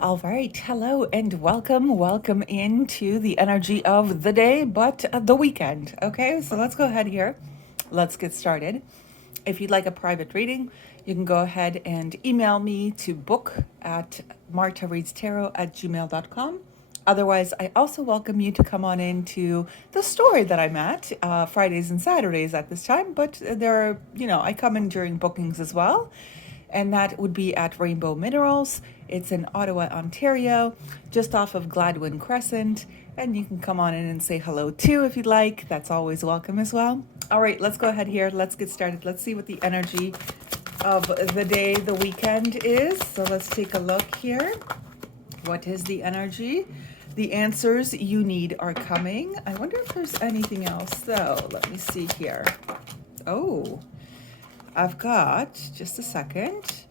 All right, hello and welcome into the energy of the day, but the weekend. Okay, so let's go ahead here. Let's get started. If you'd like a private reading, you can go ahead and email me to book at martareadstarot@gmail.com. Otherwise, I also welcome you to come on into the store that I'm at Fridays and Saturdays at this time, but there are, I come in during bookings as well, and that would be at Rainbow Minerals. It's in Ottawa, Ontario, just off of Gladwin Crescent, and you can come on in and say hello too if you'd like. That's always welcome as well. All right, let's go ahead here. Let's get started. Let's see what the energy of the day, the weekend is. So let's take a look here. What is the energy? The answers you need are coming. I wonder if there's anything else though. Let me see here. Oh, I've got, just a second,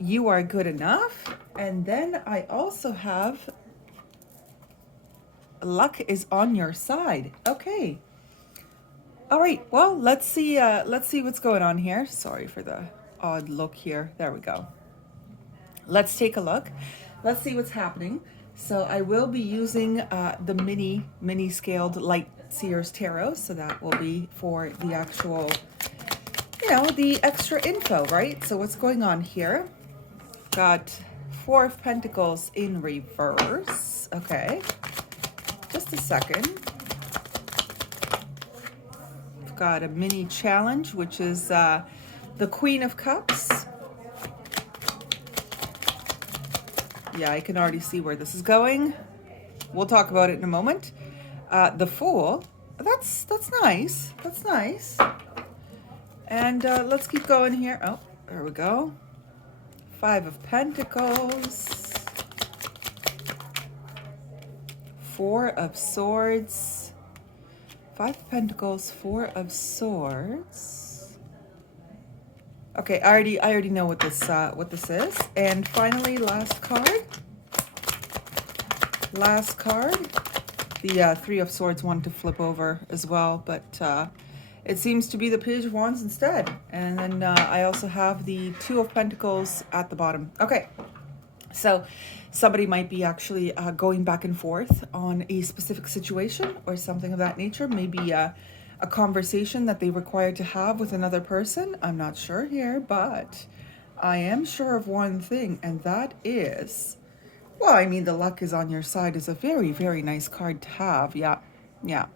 you are good enough. And then I also have luck is on your side. Okay. All right. Well, let's see what's going on here. Sorry for the odd look here. There we go. Let's take a look. Let's see what's happening. So I will be using the mini scaled light seers tarot. So that will be for the actual, the extra info, right? So what's going on here? Got Four of Pentacles in reverse. Okay, just a second. I've got a mini challenge, which is the Queen of Cups. Yeah, I can already see where this is going. We'll talk about it in a moment. The Fool. That's nice. That's nice. And let's keep going here. Oh, there we go. Five of Pentacles. Four of Swords. Five of Pentacles, Four of Swords. Okay, I already know what this is. And finally, last card. Last card. The Three of Swords wanted to flip over as well, but it seems to be the Page of Wands instead. And then I also have the Two of Pentacles at the bottom. Okay, so somebody might be actually going back and forth on a specific situation or something of that nature. Maybe a conversation that they require to have with another person. I'm not sure here, but I am sure of one thing, and that is, well, I mean, the luck is on your side is a very, very nice card to have. Yeah, yeah.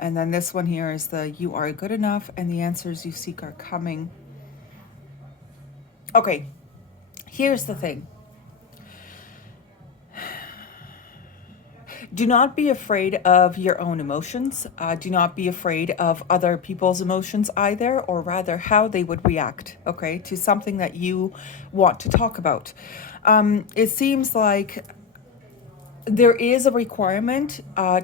And then this one here is the you are good enough and the answers you seek are coming. Okay, here's the thing. Do not be afraid of your own emotions. Do not be afraid of other people's emotions either, or rather how they would react, okay, to something that you want to talk about. It seems like there is a requirement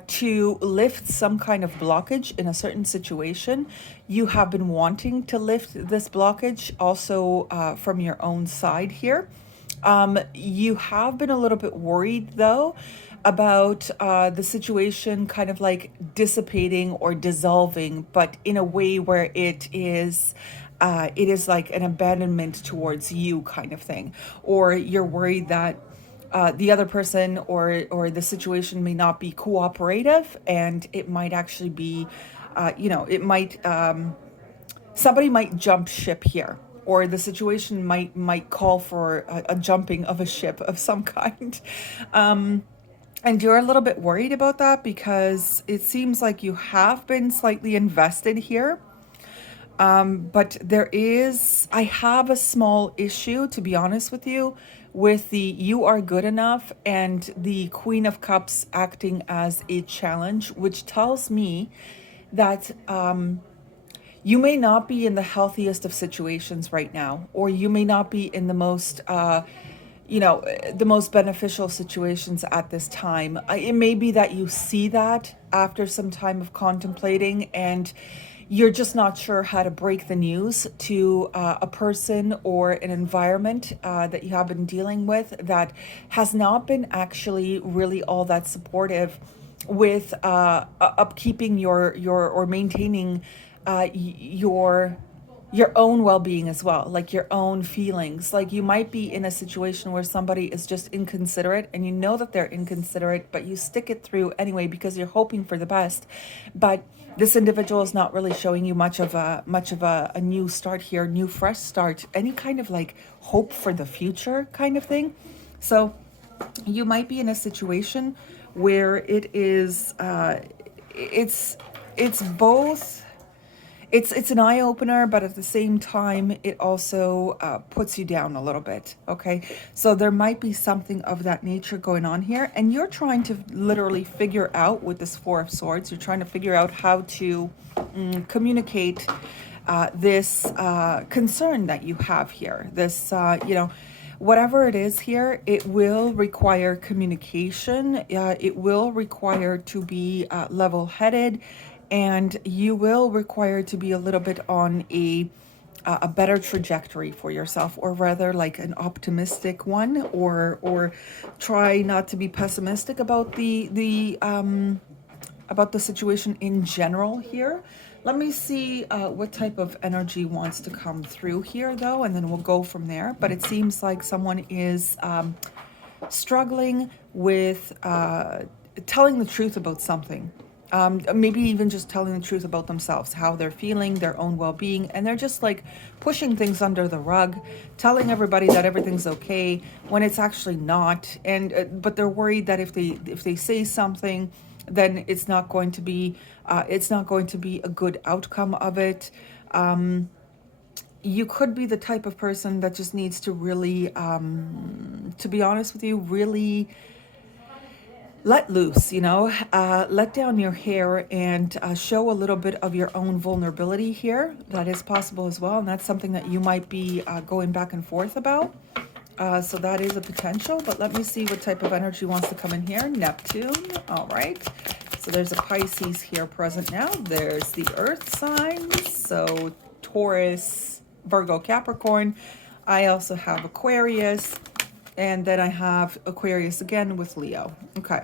to lift some kind of blockage in a certain situation. You have been wanting to lift this blockage also from your own side here. You have been a little bit worried though about the situation kind of like dissipating or dissolving, but in a way where it is like an abandonment towards you kind of thing, or you're worried that the other person or the situation may not be cooperative, and it might actually be, it might somebody might jump ship here, or the situation might call for a jumping of a ship of some kind. And you're a little bit worried about that because it seems like you have been slightly invested here. But I have a small issue, to be honest with you, with the you are good enough and the Queen of Cups acting as a challenge, which tells me that you may not be in the healthiest of situations right now, or you may not be in the most the most beneficial situations at this time. It may be that you see that after some time of contemplating, and you're just not sure how to break the news to a person or an environment that you have been dealing with that has not been actually really all that supportive with upkeeping your or maintaining your your own well-being as well, like your own feelings. Like you might be in a situation where somebody is just inconsiderate and you know that they're inconsiderate, but you stick it through anyway because you're hoping for the best. But this individual is not really showing you much of a new start here, new fresh start, any kind of like hope for the future kind of thing. So you might be in a situation where it is it's both, it's an eye opener, but at the same time, it also puts you down a little bit. Okay, so there might be something of that nature going on here, and you're trying to literally figure out with this Four of Swords. You're trying to figure out how to communicate this concern that you have here. This, whatever it is here, it will require communication. It will require to be level-headed, and you will require to be a little bit on a better trajectory for yourself, or rather like an optimistic one, or try not to be pessimistic about the situation in general here. Let me see what type of energy wants to come through here, though, and then we'll go from there. But it seems like someone is struggling with telling the truth about something. Maybe even just telling the truth about themselves, how they're feeling, their own well-being, and they're just like pushing things under the rug, telling everybody that everything's okay when it's actually not. And but they're worried that if they say something, then it's not going to be a good outcome of it. You could be the type of person that just needs to really, to be honest with you, really let loose, let down your hair and show a little bit of your own vulnerability here. That is possible as well, and that's something that you might be going back and forth about. So that is a potential, but let me see what type of energy wants to come in here. Neptune, all right. So there's a Pisces here present now. There's the earth signs, so Taurus, Virgo, Capricorn. I also have Aquarius, and then I have Aquarius again with Leo. Okay,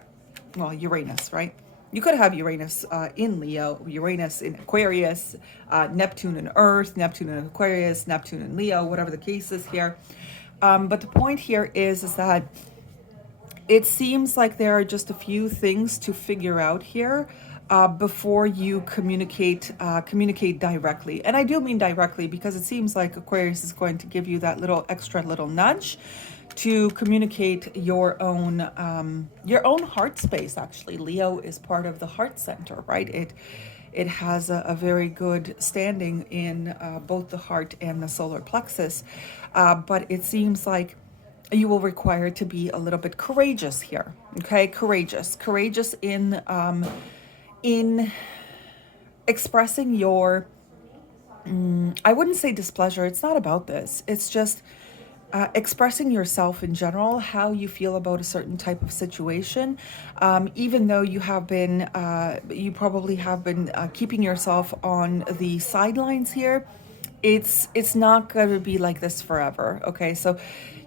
well, Uranus, right? You could have Uranus in Leo, Uranus in Aquarius, Neptune in Earth, Neptune in Aquarius, Neptune in Leo, whatever the case is here. But the point here is that it seems like there are just a few things to figure out here before you communicate directly. And I do mean directly because it seems like Aquarius is going to give you that extra little nudge to communicate your own heart space. Actually, Leo is part of the heart center, right? It has a very good standing in both the heart and the solar plexus, but it seems like you will require to be a little bit courageous here. Okay, courageous in expressing your, I wouldn't say displeasure. It's not about this. It's just expressing yourself in general, how you feel about a certain type of situation, even though you probably have been keeping yourself on the sidelines here. It's not going to be like this forever. Okay, so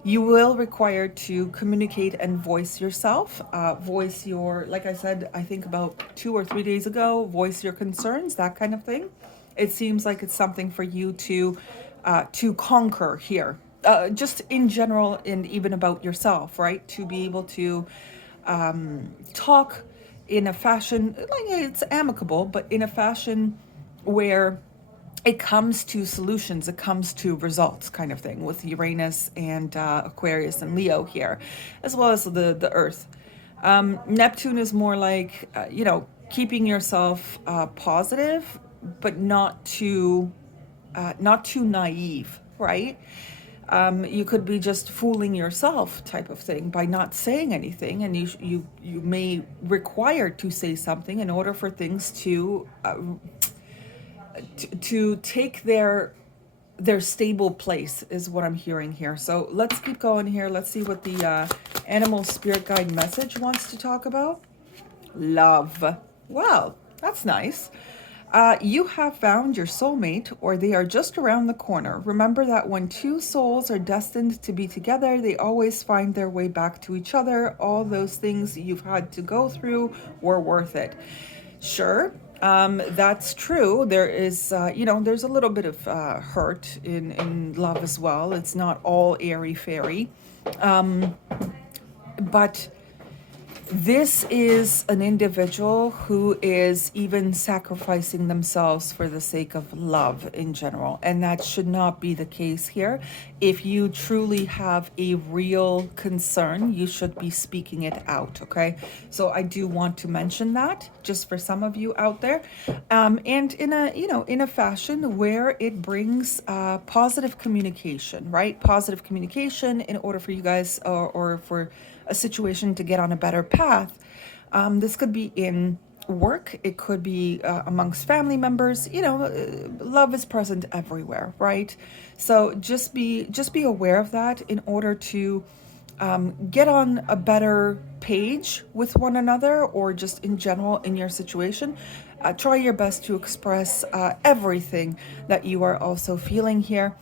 you will require to communicate and voice yourself, voice your, like I said, I think about 2 or 3 days ago, voice your concerns, that kind of thing. It seems like it's something for you to conquer here, just in general, and even about yourself, right? To be able to talk in a fashion, like it's amicable, but in a fashion where it comes to solutions, it comes to results, kind of thing, with Uranus and Aquarius and Leo here, as well as the Earth. Neptune is more like, keeping yourself positive, but not too naive, right? You could be just fooling yourself, type of thing, by not saying anything, and you may require to say something in order for things to take their stable place, is what I'm hearing here. So let's keep going here. Let's see what the animal spirit guide message wants to talk about. Love. Well, that's nice. You have found your soulmate, or they are just around the corner. Remember that when two souls are destined to be together, they always find their way back to each other. All those things you've had to go through were worth it. Sure. That's true. There is, there's a little bit of hurt in love as well. It's not all airy fairy. But this is an individual who is even sacrificing themselves for the sake of love in general. And that should not be the case here. If you truly have a real concern, you should be speaking it out, okay? So I do want to mention that just for some of you out there. And in a fashion where it brings positive communication, right? Positive communication in order for you guys or for a situation to get on a better path. This could be in work, it could be amongst family members. Love is present everywhere, right? So just be aware of that in order to get on a better page with one another, or just in general in your situation. Try your best to express everything that you are also feeling here.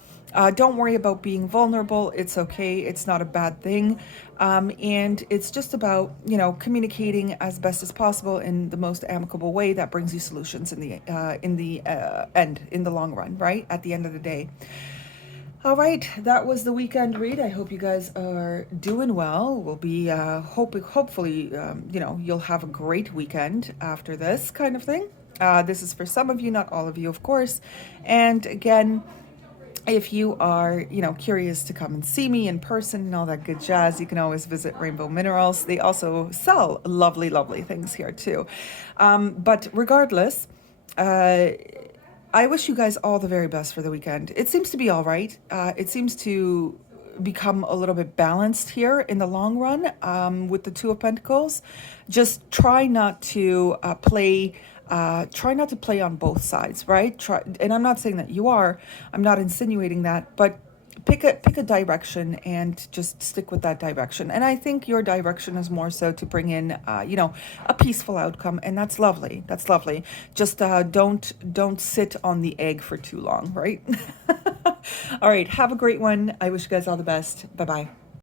Don't worry about being vulnerable. It's okay. It's not a bad thing. And it's just about, communicating as best as possible in the most amicable way that brings you solutions in the end, in the long run, right? At the end of the day. All right, that was the weekend read. I hope you guys are doing well. We'll be hopefully, you'll have a great weekend after this kind of thing. This is for some of you, not all of you, of course. And again, if you are, curious to come and see me in person and all that good jazz, you can always visit Rainbow Minerals. They also sell lovely, lovely things here too. But regardless, I wish you guys all the very best for the weekend. It seems to be all right. It seems to become a little bit balanced here in the long run with the Two of Pentacles. Just try not to try not to play on both sides, right? And I'm not saying that you are. I'm not insinuating that, but pick a direction and just stick with that direction. And I think your direction is more so to bring in, a peaceful outcome, and that's lovely. That's lovely. Just don't sit on the egg for too long, right? All right. Have a great one. I wish you guys all the best. Bye bye.